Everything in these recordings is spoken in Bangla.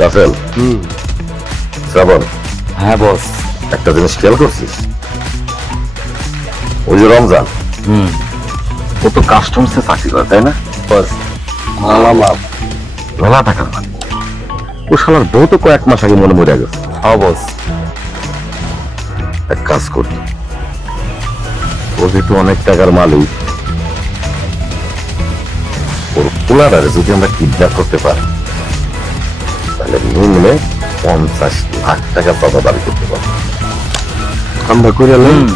রাসেল, শ্রাবণ। হ্যাঁ বস। একটা জিনিস খেয়াল করছিস? ওই যে রমজান, ও তো কাস্টমসে চাকরি করে, তাই না? বস মেলা টাকার মালিক। ও শালার বউ তো কয়েক মাস আগে মনে মরে গেছে। হ্যাঁ বস। এক কাজ করি, ও যেহেতু অনেক টাকার মালিক, ওর পোলারে যদি আমরা কিডন্যাপ করতে পারি তাহলে নিম্নে 50 লাখ টাকা চাঁদা দাবি করতে পারবো। আমরা করে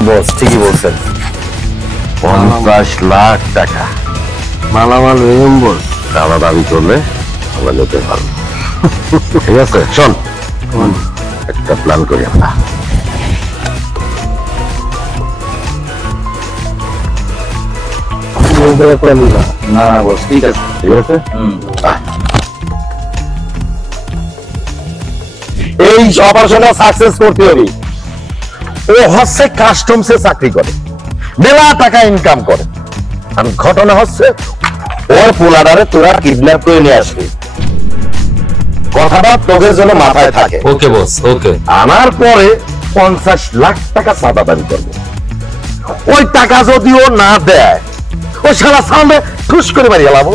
বস, ঠিকই বলছেন। 50 লাখ টাকা মালামাল বস। চাঁদা দাবি করলে আমরা নিতে পারবো। ঠিক আছে, শোন, একটা প্ল্যান করি আমরা। না বস, ঠিক আছে। ঠিক আছে, এই অপারেশনে সাকসেস করতে হবে। ও হচ্ছে কাস্টমসে চাকরি করে, মেলা টাকা ইনকাম করে, আর ঘটনা হচ্ছে ওর পোলারে তোরা কিডন্যাপ করে নিয়ে আসবি। কথাটা তোদের জন্য মাথায় থাকে। ওকে বস, ওকে। আনার পরে 50 লাখ টাকা চাঁদা দাবি করবে। ওই টাকা যদিও না দেয়, ওই সারা সামনে ঠুস করে মারি এলাবো।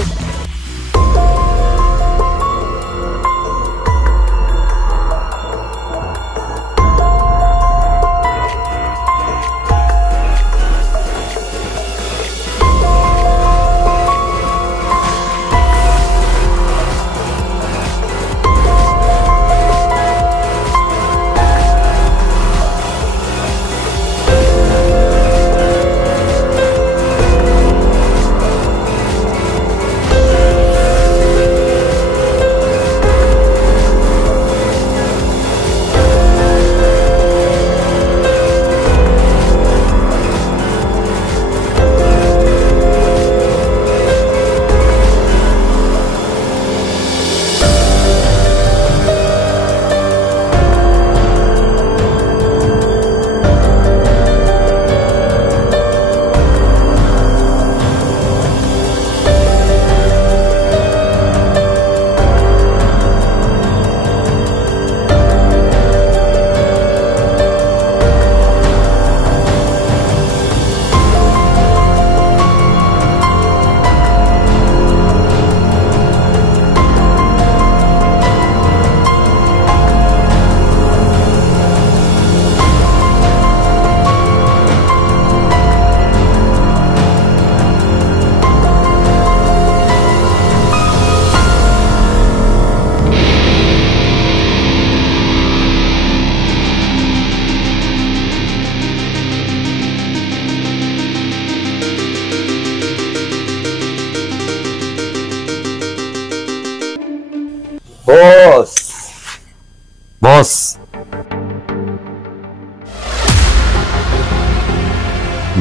বস বস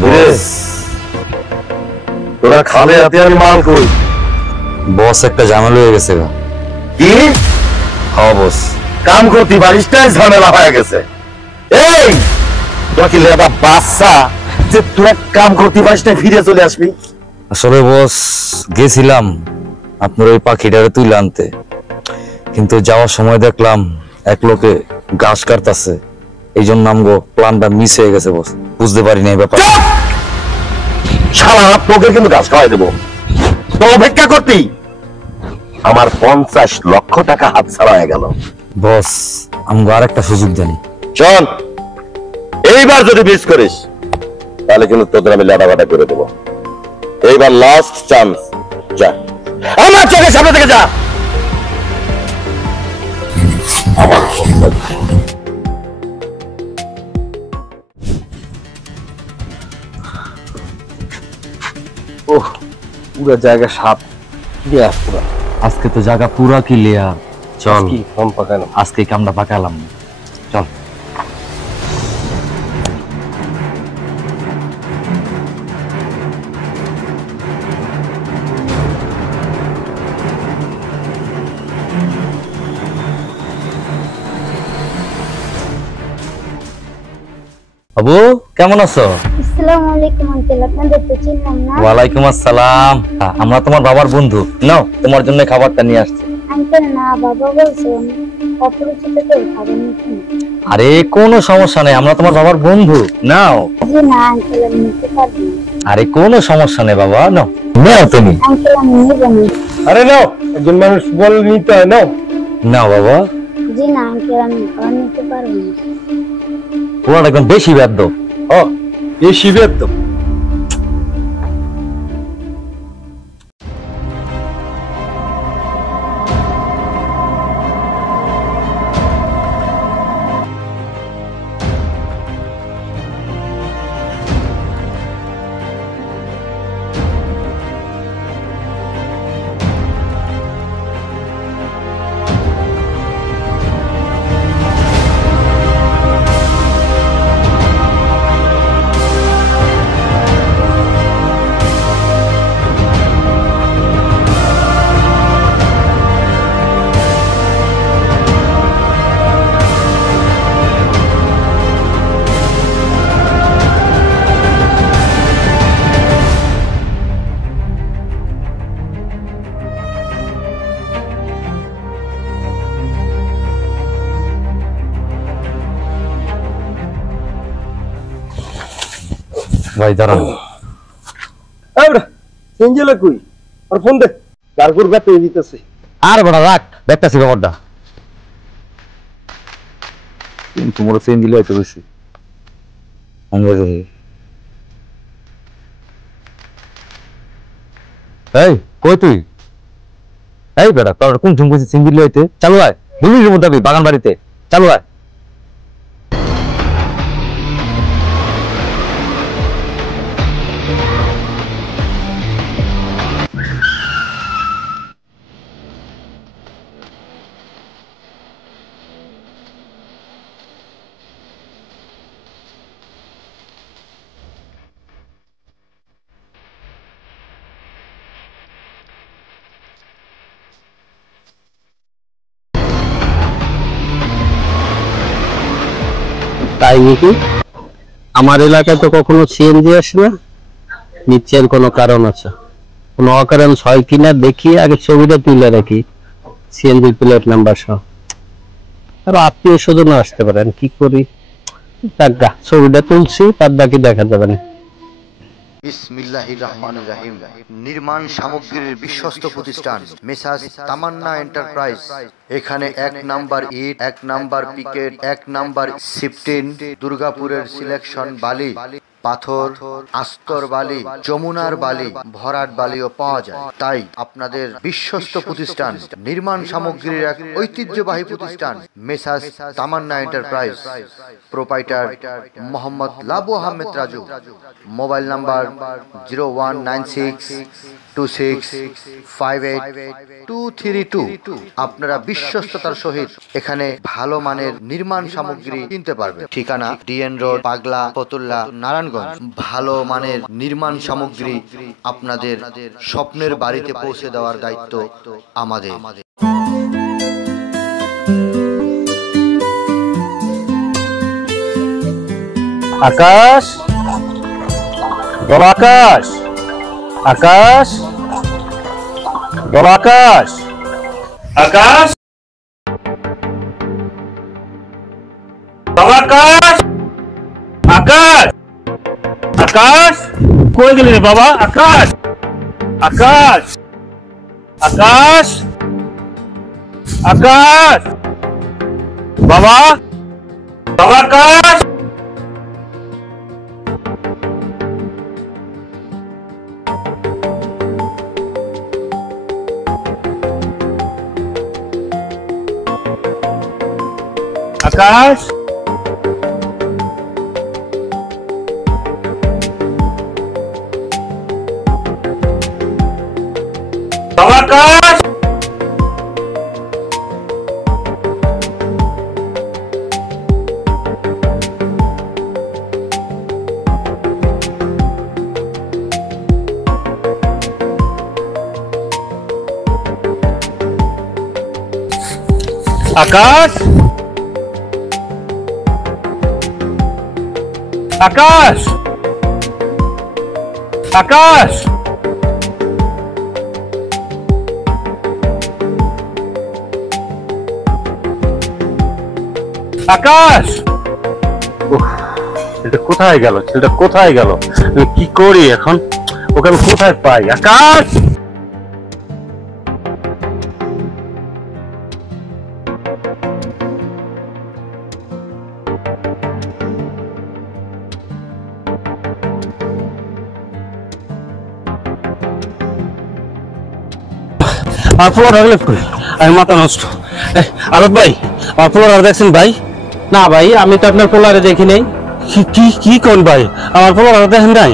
বস, তোরা খালে হাতে আমি মাল কই। বস, একটা ঝামেলা হয়ে গেছে। কি? হ্যাঁ বস। কাম করতে পারিসটাই ঝামেলা হয়ে গেছে। এই তোরা কি লেবা বাচ্চা যে তোরা কাম করতে পারিস না ফিরে চলে আসবি? আসলে বস, গেছিলাম আপনার ওই পাখিটারে তুলে আনতে, কিন্তু যাওয়ার সময় দেখলাম এক লোকে ঘাস কাটতেছে। এই জন্য আমগো প্ল্যানটা মিস হয়ে গেছে বস, বুঝতে পারি না এই ব্যাপার। সারা তোকে কিন্তু ঘাস খাওয়াই দেবো। তো অপেক্ষা করতি, আমার 50 লক্ষ টাকা হাত ছাড়া হয়ে গেল। বস, আমগো আর একটা সুযোগ দেন। শোন, এইবার যদি মিস করিস তাহলে কিন্তু তোদের আমি লেটাবাটা করে দেবো। এইবার লাস্ট চান্স, যা আমার চোখের সামনে থেকে যা। ওহ, পুরো জায়গা সাপ দিয়া পুরা। আজকে তো জায়গা পুরা ক্লিয়ার। চল কি ফোন পাকানো, আজকে কামটা পাকালাম। চল। বাবু, কেমন আছো? আসসালামু আলাইকুম আঙ্কেল, আপনাদের তো চিনলাম না। ওয়ালাইকুম আসসালাম। আমরা তোমার বাবার বন্ধু। নাও তোমার জন্য খাবারটা নিয়ে আসছি। আঙ্কেল না, বাবা বলছে অপরিচিত কেউ খাবেন নাকি? আরে কোনো সমস্যা নেই, আমরা তোমার বাবার বন্ধু। নাও। জি না আঙ্কেল, আমি নিতে পারবো না। আরে কোনো সমস্যা নেই বাবা, নাও নাও তুমি। আঙ্কেল আমি নিব না। আরে নাও, একজন মানুষ বল নিতে হয়, নাও। নাও বাবা। জি না আঙ্কেল, আমি খাবার নিতে পারবো না। পুরোটা একদম বেশি ব্যর্থ। ও এই শিবের তো ভাই দাঁড়ান। এঞ্জেলা কই? আর ফোন দে, গারগুর ব্যাতে দিতেছে। আর বড় রাখ, দেখতাছি ব্যাপারটা। কিন্তু মোর চেন দিলে হয়তো বেশি। এই কই তুই? এই বেটা তোর কোন ঝুম কইছিস চেন দিলে হইতে? চালু আয়, দুমির মধ্যে বাগান বাড়িতে চালু আয়। তাই নাকি? আমার এলাকায় তো কখনো সিএনজি আসে না, নিশ্চয়ের কোনো কারণ আছে। কোনো অকারণ হয় কিনা দেখি, আগে ছবিটা তুলে রাখি সিএনজি প্লেট নাম্বার সহ। আর আত্মীয় স্বজন আসতে পারেন, কি করি? টাকা ছবিটা তুলছি, তার বাকি দেখা যাবে না। বিসমিল্লাহির রহমানির রহিম। নির্মাণ সামগ্রীর বিশ্বস্ত প্রতিষ্ঠান মেসাজ তামান্না এন্টারপ্রাইজ। এখানে 1 নাম্বার ইট, 1 নাম্বার পিকেট, 1 নাম্বার সিফটিন, দুর্গাপুরের সিলেকশন বালি, পাথর, আস্তর বালি, যমুনার বালি, ভরাট বালিও পাওয়া যায়। তাই আপনাদের বিশ্বস্ত প্রতিষ্ঠান, নির্মাণ সামগ্রীর এক ঐতিহ্যবাহী প্রতিষ্ঠান messrs Tamanna enterprise. Proprietor Mohammad Labu Ahmed Raju. Mobile number 019626582232। আপনারা বিশ্বস্ততার সহিত এখানে ভালো মানের নির্মাণ সামগ্রী কিনতে পারবেন। ঠিকানা ডিএন রোড, পাগলা, ফতুল্লা, নারায়ণগঞ্জ। ভালো মানের নির্মাণ সামগ্রী আপনাদের স্বপ্নের বাড়িতে পৌঁছে দেওয়ার দায়িত্ব আমাদের। আকাশ, বড় আকাশ, আকাশ, বড় আকাশ, আকাশ, বড় আকাশ, আকাশ, আকাশ, কই গেলি রে বাবা? আকাশ, আকাশ, আকাশ, আকাশ, বাবা, বাবা আকাশ। আকাশ, আকাশ, আকাশ, আকাশ, আকাশ, আকাশ, ছেলেটা কোথায় গেল? ছেলেটা কোথায় গেল? আমি কি করি এখন? ওকে আমি কোথায় পাই? আকাশ, আমার পোলাটা লেফট করে আমি মাথা নষ্ট। আলোক ভাই, আমার পোলাটা দেখছেন ভাই? না ভাই, আমি তো আপনার পোলারে দেখি নাই। কি কোন ভাই? আমার পোলাটা দেখেন নাই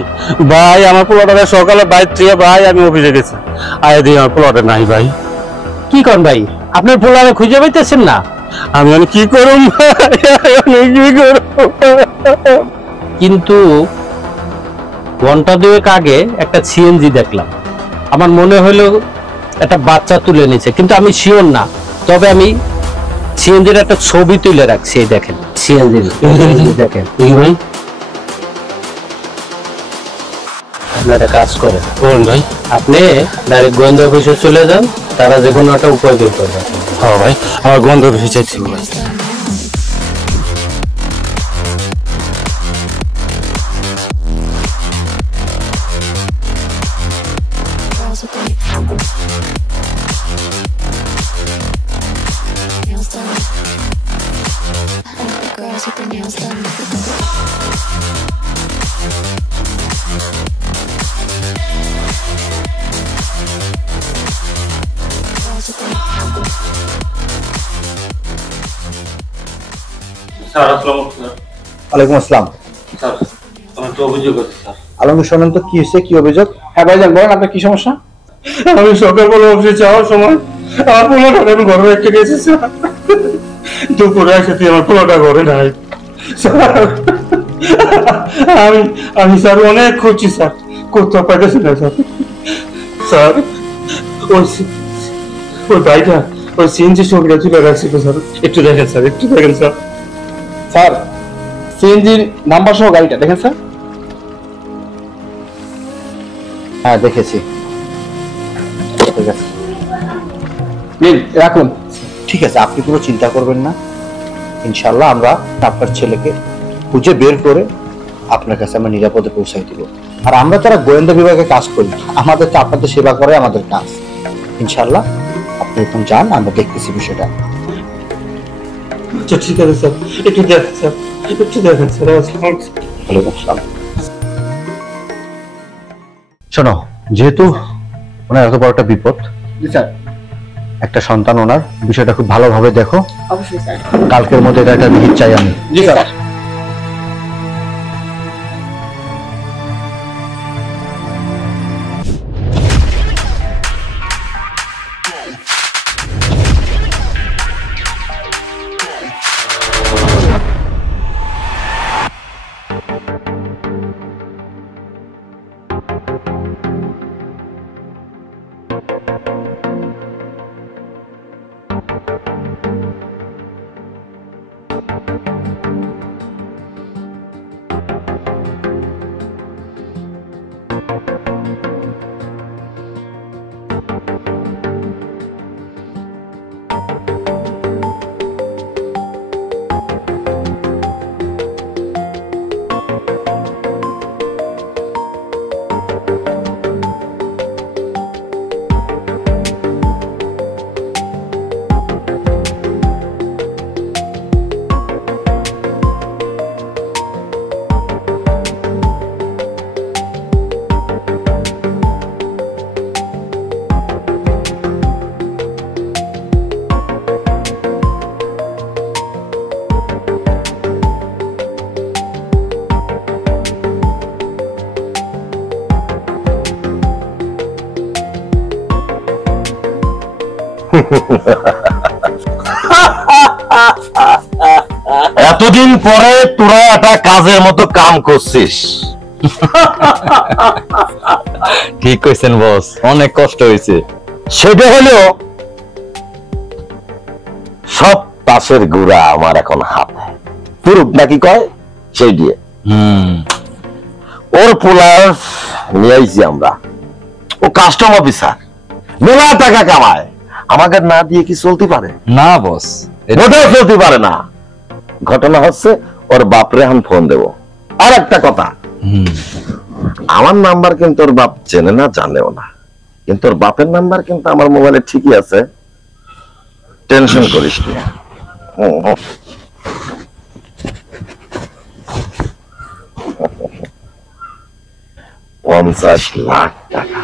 ভাই? আমার পোলাটা সকালে বাইর থেকে ভাই আমি অফিসে গেছি, আয় দিয়ে আমার পোলাটা নাই ভাই। কি কোন ভাই? আপনার পোলারে খুঁজে পাইতেছেন না? আমি কি করুম আমি কি করব? কিন্তু ঘন্টা দুয়েক আগে একটা সিএনজি দেখলাম, আমার মনে হলো একটা বাচ্চা তুলে নিয়েছে, কিন্তু আমি শিওর না। তবে আমি সিএনজির একটা ছবি তুলে রাখছি, এই দেখেন সিএনজির দেখেন। ভাই আপনার একটা কাজ করেন, বলুন ভাই। আপনি ডাইরেক্ট গোয়েন্দা অফিসে চলে যান, তারা যে কোনো একটা উপায় বের করবে। হ্যাঁ ভাই, আমার গন্ধ বেশি চাইছি ভাই। Girls with their nails done. Sir আসসালামু আলাইকুম। ওয়ালাইকুম আসসালাম। স্যার আমার তো অভিযোগ আছে স্যার। আলমগীর শোনেন তো, কি হয়েছে, কি অভিযোগ? হ্যাঁ ভাইজান বলেন, আপনার কি সমস্যা? আমি সকালবেলা অফিসে যাওয়ার সময় আমার পোলাটা আমি ঘরে রেখে গেছি স্যার। দুপুরে এসে আমার পোলাটা ঘরে নাই স্যার। আমি স্যার অনেক খুঁজছি স্যার, কোথাও পাইতেছি না স্যার। স্যার ওই ভাইটা ওই সিএনজি ছবিটা তুলে রাখছিল স্যার, একটু দেখেন স্যার, একটু দেখেন স্যার। স্যার সিএনজির নাম্বার সহ গাড়িটা দেখেন স্যার। হ্যাঁ দেখেছি, ঠিক আছে নিন রাখুন। ঠিক আছে, আপনি কোনো চিন্তা করবেন না, ইনশাল্লাহ আমরা আপনার ছেলেকে খুঁজে বের করে আপনার কাছে আমরা নিরাপদে পৌঁছাই দিব। আর আমরা তারা গোয়েন্দা বিভাগে কাজ করি, আমাদের তো আপনাদের সেবা করে আমাদের কাজ। ইনশাল্লাহ আপনি এখন যান, আমরা দেখতেছি বিষয়টা। আচ্ছা ঠিক আছে স্যার, একটু দেখেন স্যার, একটু দেখেন স্যার। ওয়ালাইকুম আসসালাম। শোনো, যেহেতু ওনার এত বড় একটা বিপদ, একটা সন্তান ওনার, বিষয়টা খুব ভালোভাবে দেখো। অবশ্যই স্যার। কালকের মধ্যে এটা একটা ভিজিট চাই আমি। জি স্যার। এতদিন পরে তোরা একটা কাজের মতো কাম করছিস। ঠিক কইছেন বস, অনেক কষ্ট হয়েছে। সেটা হলো সব তাসের গুড়া আমার এখন হাতে, পুরুপ নাকি কয় সেই দিয়ে। ওর পোলার নিয়ে আইছি আমরা। ও কাস্টম অফিসার, মেলা টাকা কামায়, আমাকে না দিয়ে কি চলতে পারে? না বস, মোটেও চলতে পারে না। ঘটনা হচ্ছে ওর বাপরে এখন ফোন দেব। আর একটা কথা, আমার নাম্বার কিন্তু ওর বাপ চেনে না, জানেও না, কিন্তু ওর বাপের নাম্বার কিন্তু আমার মোবাইলে ঠিকই আছে, টেনশন করিস না। 50 লাখ টাকা।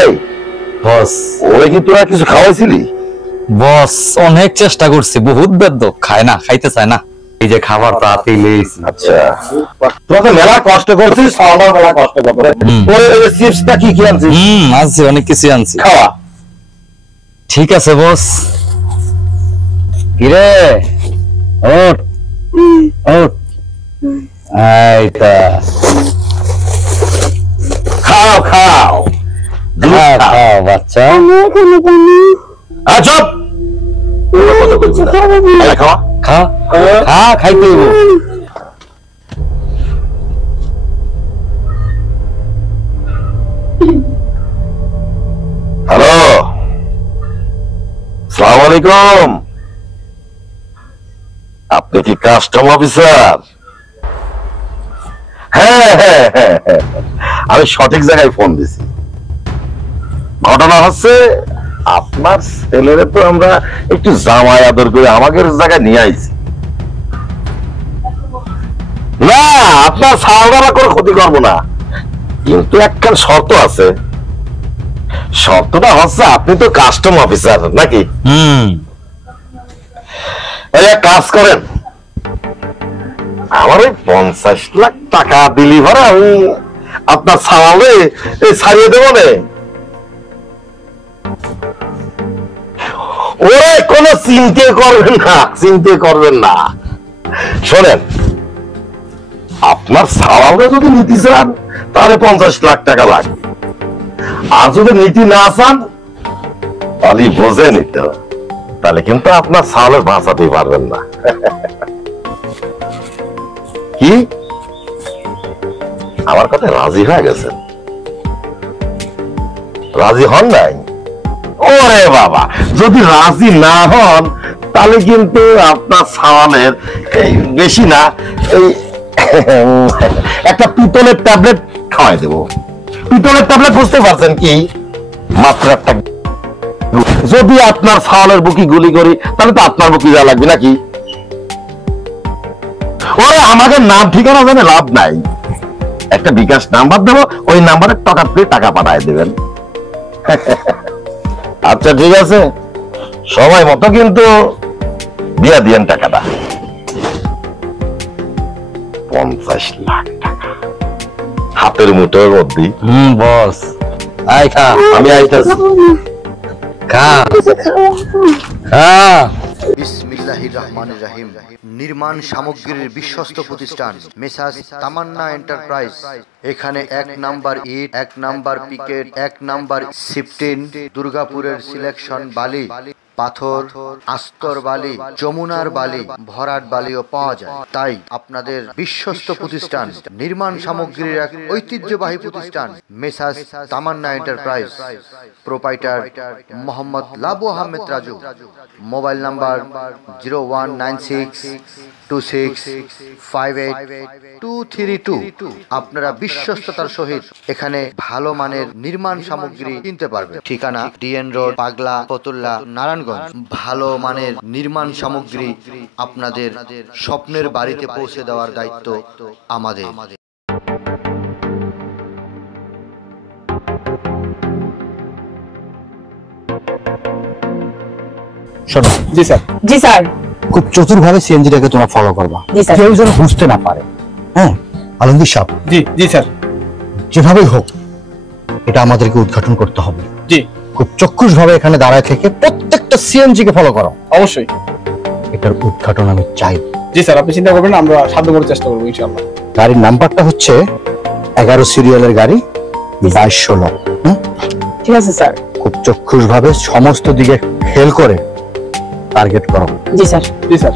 এই বস, ওরে কি তোরা কিছু খাওয়াইছিলি? বস অনেক চেষ্টা করছি, বহুত বেদ্য, খায় না, খাইতে চায় না। এই যে খাবার তাতে লেছি। আচ্ছা, তোরা তো মেলা কষ্ট করছিস, খাওয়ানোর মেলা কষ্ট করছিস। ওরে চিপসটা কি কি আনছিস? আনছি, অনেক কিছু আনছি। খাওয়া। ঠিক আছে বস। কিরে ওঠ ওঠ, এইটা খাও খাও খাও খাও বাচ্চা। চুপ, কথা বলবি না। খাওয়া খা খা, খাইতে হইব। হ্যালো, আসসালামু আলাইকুম। আপনি কি কাস্টম অফিসার? হ্যাঁ হ্যাঁ হ্যাঁ হ্যাঁ, আমি সঠিক জায়গায় ফোন দিছি। ঘটনা হচ্ছে আপনার ছেলেরে তো আমরা একটু জামাই আদর করে আমাদের জায়গায় নিয়ে আইছি। না, আপনার সালগারা করে ক্ষতি করবো না, কিন্তু একটা শর্ত আছে। শর্তটা হচ্ছে আপনি তো কাস্টম অফিসার নাকি? এক কাজ করেন, আমার ওই 50 লাখ টাকা দিলি ভরা আমি আপনার সামালে ছাড়িয়ে দেবো না। ওরে কোনো চিন্তা করবেন না, চিন্তা করবেন না। শোনেন, আপনার সামালে যদি নিতে চান তাহলে 50 লাখ টাকা লাগবে, আর যদি নীতি না চান তাহলে বোঝে নিতে হবে, তাহলে কিন্তু আপনার সালে বাঁচাতে পারবেন না। কি আমার কথা রাজি হয়ে গেছেন? রাজি হন নাই? ওরে বাবা, যদি রাজি না হন তাহলে কিন্তু আপনার সাওয়ালের বেশি না, এই একটা পিতলের ট্যাবলেট খাওয়াই দেবো। পিতলের ট্যাবলেট বুঝতে পারছেন কি? মাত্র একটা। যদি আপনার সাওয়ালের বুকি গুলি করি তাহলে তো আপনার বুকি যা লাগবে নাকি? ওরে আমাদের নাম ঠিকানা জানে লাভ নাই, একটা বিকাশ নাম্বার দেবো, ওই নাম্বারে টাকা পাঠায় দেবেন। আচ্ছা ঠিক আছে, সময় মতো কিন্তু দিয়া দিয়েন টাকাটা। 50 লাখ টাকা হাতের মুঠোর মধ্যে। বস, আয় খা, আমি আইতাছি। খা খা। বিসমিল্লাহির রহমানির রহিম। নির্মাণ সামগ্রীর বিশ্বস্ত প্রতিষ্ঠান মেসাজ তামান্না এন্টারপ্রাইজ। এখানে 1 নাম্বার ইট, 1 নাম্বার পিকেট, 1 নাম্বার সিফটিন, দুর্গাপুরের সিলেকশন বালি, পাথর, আস্তর বালি, যমুনার বালি, ভরাট বালিও পাওয়া যায়। তাই আপনাদের বিশ্বস্ত প্রতিষ্ঠান, নির্মাণ সামগ্রীর এক ঐতিহ্যবাহী প্রতিষ্ঠান messrs Tamanna enterprise. Proprietor Mohammad Labu Ahmed Raju. Mobile number 019626582232। আপনারা বিশ্বস্ততার সহিত এখানে ভালো মানের নির্মাণ সামগ্রী কিনতে পারবেন। ঠিকানা ডিএন রোড, পাগলা, ফতুল্লা, নারায়ণগঞ্জ। ভালো মানের নির্মাণ সামগ্রী আপনাদের স্বপ্নের বাড়িতে পৌঁছে দেওয়ার দায়িত্ব আমাদের। শোনো। জি স্যার। জি স্যার। খুব চতুরভাবে সিএনজিটাকে তোমরা ফলো করবা, কেউ যেন বুঝতে না পারে। হ্যাঁ আলমগীর সাহেব। জি জি স্যার। যেভাবেই হোক এটা আমাদেরকে উদ্ঘাটন করতে হবে। জি। খুব চক্ষুষ ভাবে এখানে দাঁড়ায় থেকে প্রত্যেকটা সিএনজি কে ফলো করো। অবশ্যই। এটার উদ্ঘাটন আমি চাই। জি স্যার, আপনি চিন্তা করবেন না, আমরা সাধ্যমতো চেষ্টা করবো ইনশাআল্লাহ। গাড়ির নাম্বারটা হচ্ছে 11 সিরিয়ালের গাড়ি, 2216। ঠিক আছে স্যার। খুব চক্ষুষ ভাবে সমস্ত দিকে খেয়াল করে টার্গেট করো। জি স্যার। জি স্যার।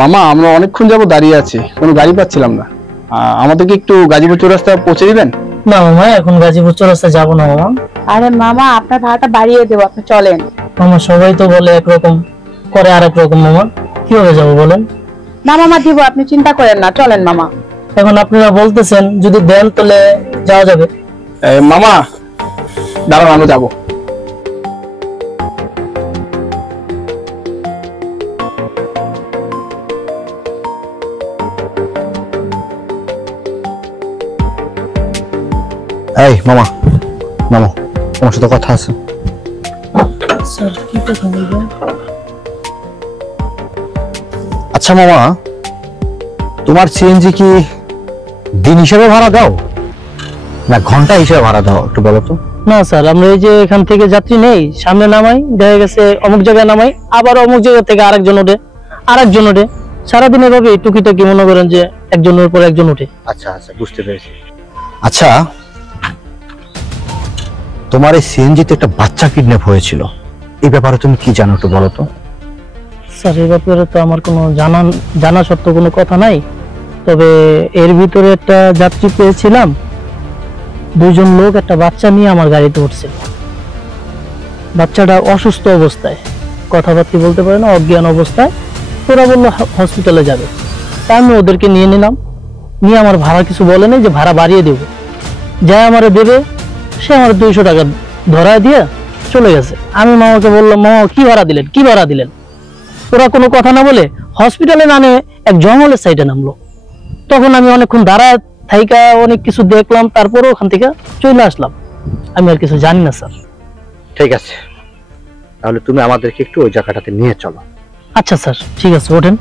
মামা আমরা অনেকক্ষণ যাবো দাঁড়িয়ে আছি, কোনো গাড়ি পাচ্ছিলাম না। আমাদেরকে একটু গাজীপুর চৌরাস্তা পৌঁছে দিবেন? না মামা, এখন গাজীপুর চৌরাস্তা যাবো না মামা। আরে মামা, আপনার ভাড়াটা বাড়িয়ে দেবো, আপনি চলেন। মামা সবাই তো বলে একরকম, করে আরেক রকম। মামা কিভাবে যাবো বলেন? না মামা দিব, আপনি চিন্তা করেন না, চলেন মামা। এখন আপনারা বলতেছেন যদি দেন তাহলে যাওয়া যাবে। মামা দাঁড়ান, আমরা যাবো। এই মামা নামো, তোমার সাথে কথা আছে। স্যার কি কথা বলবেন? আচ্ছা মামা, তোমার সিএনজি কি দিন হিসেবে ভাড়া দাও না ঘন্টা হিসেবে ভাড়া দাও, একটু বলো তো। না স্যার, আমরা এই যে এখান থেকে যাত্রী নেই, সামনে নামাই, দেখা গেছে অমুক জায়গায় নামাই, আবার অমুক জায়গা থেকে আরেকজন ওঠে, সারাদিন এভাবে টুকিটাকি মনে করেন যে একজনের পর একজন ওঠে। আচ্ছা আচ্ছা, বুঝতে পেরেছি। আচ্ছা, তোমার এই সিএনজিতে একটা বাচ্চা কিডন্যাপ হয়েছিল, এই ব্যাপারে তুমি কি জানো একটু বলো তো। স্যার এই ব্যাপারে তো আমার কোনো জানা সত্ত্বেও কোনো কথা নাই, তবে এর ভিতরে একটা যাত্রী পেয়েছিলাম, দুইজন লোক একটা বাচ্চা নিয়ে আমার গাড়িতে উঠছিল। বাচ্চাটা অসুস্থ অবস্থায়, কথাবার্তা বলতে পারে না, অজ্ঞান অবস্থায়। ওরা বললো হসপিটালে যাবে, তাই আমি ওদেরকে নিয়ে নিলাম। নিয়ে আমার ভাড়া কিছু বলে নাই, যে ভাড়া বাড়িয়ে দেবো, যাই আমারে দেবে, সে আমার 200 টাকা ধরায় দিয়ে চলে গেছে। আমি মামাকে বললাম, মামা কি ভাড়া দিলেন? ওরা কোনো কথা না বলে হসপিটালে না নিয়ে এক জঙ্গলের সাইডে নামলো। তখন আমি অনেকক্ষণ দাঁড়ায় থাইকা অনেক কিছু দেখলাম, তারপরে ওখান থেকে চলে আসলাম। আমি আর কিছু জানি না স্যার। ঠিক আছে, তাহলে তুমি আমাদেরকে একটু ওই জায়গাটাতে নিয়ে চলো। আচ্ছা স্যার, ঠিক আছে, ওঠেন।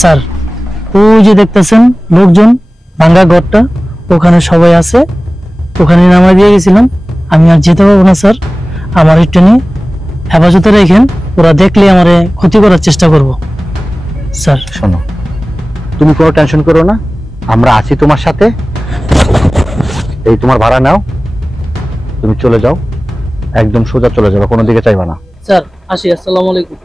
স্যার ওই যে দেখতেছেন লোকজন, ভাঙ্গা ঘরটা, ওখানে সবাই আছে, ওখানে নামাই দিয়ে গেছিলাম। আমি আর যেতে পারবো না স্যার, আমার একটু নিয়ে হেফাজতে রেখেন, ওরা দেখলে আমারে ক্ষতি করার চেষ্টা করব। স্যার শোনো, তুমি কোনো টেনশন করো না, আমরা আছি তোমার সাথে। এই তোমার ভাড়া নাও, তুমি চলে যাও, একদম সোজা চলে যাবে, কোনো দিকে চাইবা না। স্যার আসি, আসসালামু আলাইকুম।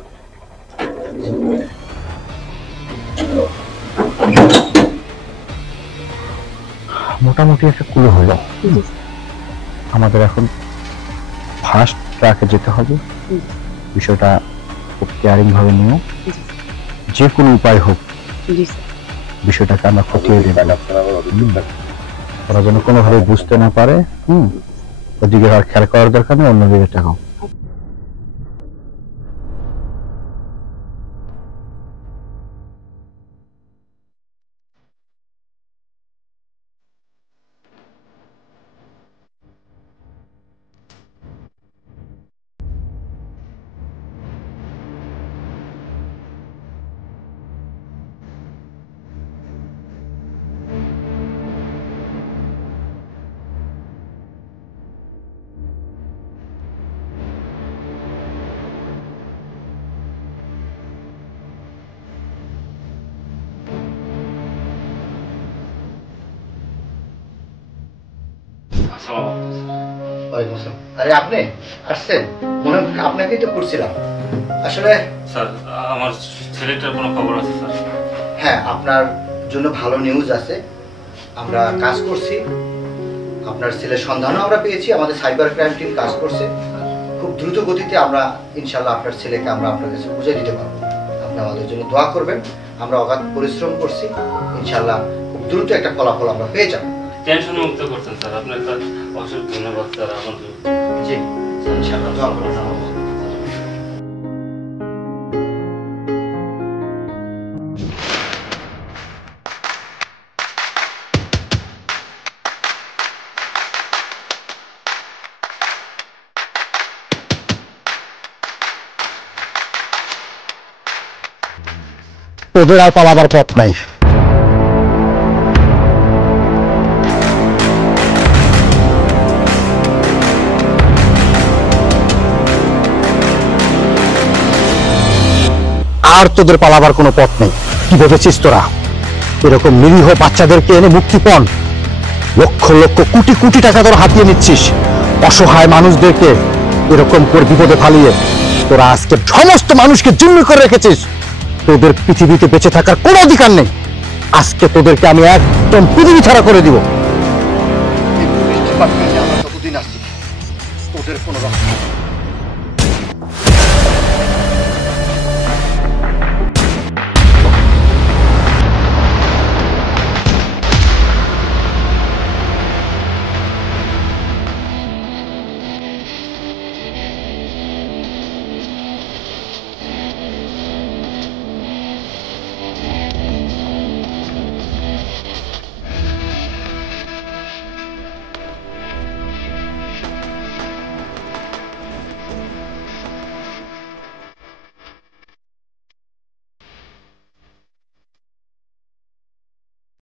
মোটামুটি একটা কুলো হলো। আমাদের এখন ফার্স্ট ট্রাকে যেতে হবে, বিষয়টা খুব কেয়ারিং ভাবে নিও, যে কোনো উপায় হোক বিষয়টাকে আমরা খতিয়ে দেব, ওরা যেন কোনোভাবে বুঝতে না পারে। ওদিকে আর খেয়াল করার দরকার নেই, অন্যদিকে টাকাও। আরে আপনি আসছেন, মনে আপনাকেই তো করছিলাম আসলে। স্যার আমার ছেলেটার কোনো খবর আছে স্যার? হ্যাঁ, আপনার জন্য ভালো নিউজ আছে। আমরা কাজ করছি, আপনার ছেলের সন্ধানও আমরা পেয়েছি, আমাদের সাইবার ক্রাইম টিম কাজ করছে। খুব দ্রুত গতিতে আমরা ইনশাল্লাহ আপনার ছেলেকে আমরা আপনার কাছে বুঝে দিতে পারবো। আপনি আমাদের জন্য দোয়া করবেন, আমরা অগাধ পরিশ্রম করছি, ইনশাল্লাহ খুব দ্রুত একটা ফলাফল আমরা পেয়ে যাব। টেনশন মুক্ত করছেন স্যার, আপনার অসংখ্য ধন্যবাদ স্যার। আমাদের জি ইনশাল্লাহ দোয়া করবেন। তোদের আর পালাবার পথ নাই। আর তোদের পালাবার কোনো পথ নেই। কি ভেবেছিস তোরা এরকম নিরীহ বাচ্চাদেরকে এনে মুক্তিপণ, লক্ষ লক্ষ কোটি কোটি টাকা তোরা হাতিয়ে নিচ্ছিস, অসহায় মানুষদেরকে এরকম করে বিপদে ফালিয়ে তোরা আজকে সমস্ত মানুষকে জিম্মি করে রেখেছিস। তোদের পৃথিবীতে বেঁচে থাকার কোনো অধিকার নেই। আজকে তোদেরকে আমি একদম পৃথিবী ছাড়া করে দিব। যতদিন আছি তোদের কোনো রক্ষা